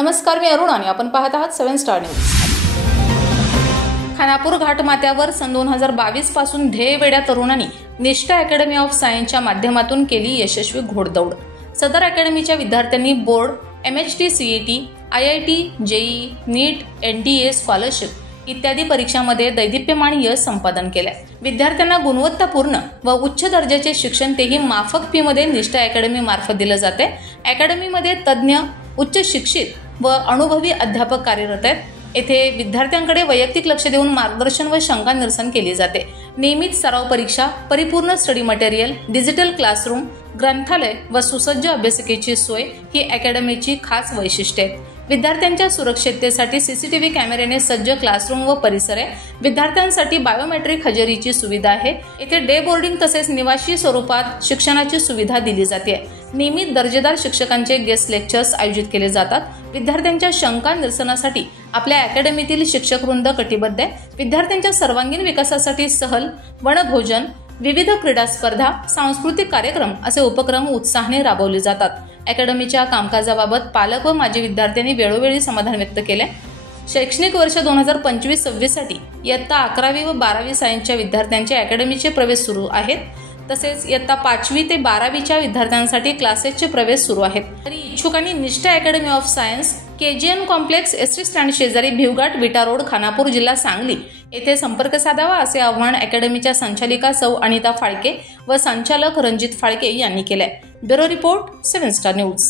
नमस्कार, मी अरुण आणि आपण पाहत आहात 7 स्टार न्यूज। खानापूर घाटमाथ्यावर सन 2022 पासून ध्येयवेड्या तरुणांनी निष्ठा अकॅडमी ऑफ सायन्सच्या माध्यमातून केली यशस्वी घोडदौड। सदर अकॅडमीच्या विद्यार्थ्यांनी board, MHT CET, IIT, JEE, नीट, NTA स्कॉलरशिप इत्यादी परीक्षांमध्ये दैदिप्यमान यश संपादन केले। विद्यार्थ्यांना गुणवत्तापूर्ण व उच्च दर्जाचे शिक्षण तेही माफक फी मध्ये निष्ठा अकॅडमी मार्फत दिले जाते। अकॅडमीमध्ये तज्ञ, उच्च शिक्षित व अनुभवी अध्यापक कार्यरत आहेत। येथे विद्यार्थ्यांकडे वैयक्तिक लक्ष देऊन मार्गदर्शन व शंका निरसन केले जाते। नियमित सराव परीक्षा, परिपूर्ण स्टडी मटेरियल, डिजिटल क्लासरूम, ग्रंथालय व सुसज्ज अभ्यासिकेची सोय ही अकॅडमीची खास वैशिष्ट्ये आहेत। विद्यार्थ्यांच्या सुरक्षिततेसाठी CCTV कॅमेऱ्याने सज्ज क्लासरूम व परिसर आहे। विद्यार्थ्यांसाठी बायोमेट्रिक हजेरीची सुविधा आहे। येथे डे बोर्डिंग तसेच निवासी स्वरूपात शिक्षणाची सुविधा दिली जाते। नियमित दर्जेदार शिक्षकांचे गेस्ट लेक्चर्स आयोजित केले जातात। विद्यार्थ्यांच्या शंका निरसनासाठी आपल्या अकॅडमीतील शिक्षकवृंद कटिबद्ध आहे। विद्यार्थ्यांच्या सर्वांगीण विकासासाठी सहल, वनभोजन, विविध क्रीडा स्पर्धा, सांस्कृतिक कार्यक्रम असे उपक्रम उत्साहाने राबवले जातात। अकॅडमीच्या कामकाजाबाबत पालक व माजी विद्यार्थ्यांनी वेळोवेळी समाधान व्यक्त केले। शैक्षणिक वर्ष 2025-26 साठी इयत्ता 11वी व 12वी सायन्सच्या विद्यार्थ्यांचे अकॅडमीचे प्रवेश सुरू आहेत। तसेच इयत्ता 5वी ते 12वीच्या विद्यार्थ्यांसाठी क्लासेसचे प्रवेश सुरू आहेत। तरी इच्छुकांनी निष्ठा academy of science, KGN complex, SD stand शेजारी, भिवघाट, विटा रोड, खानापूर, जिल्हा सांगली येथे संपर्क साधावा असे आवाहन अकॅडमीच्या संचालिका सौ अनिता फाळके व संचालक रणजित फाळके यांनी केले। Bureau report, 7 star news.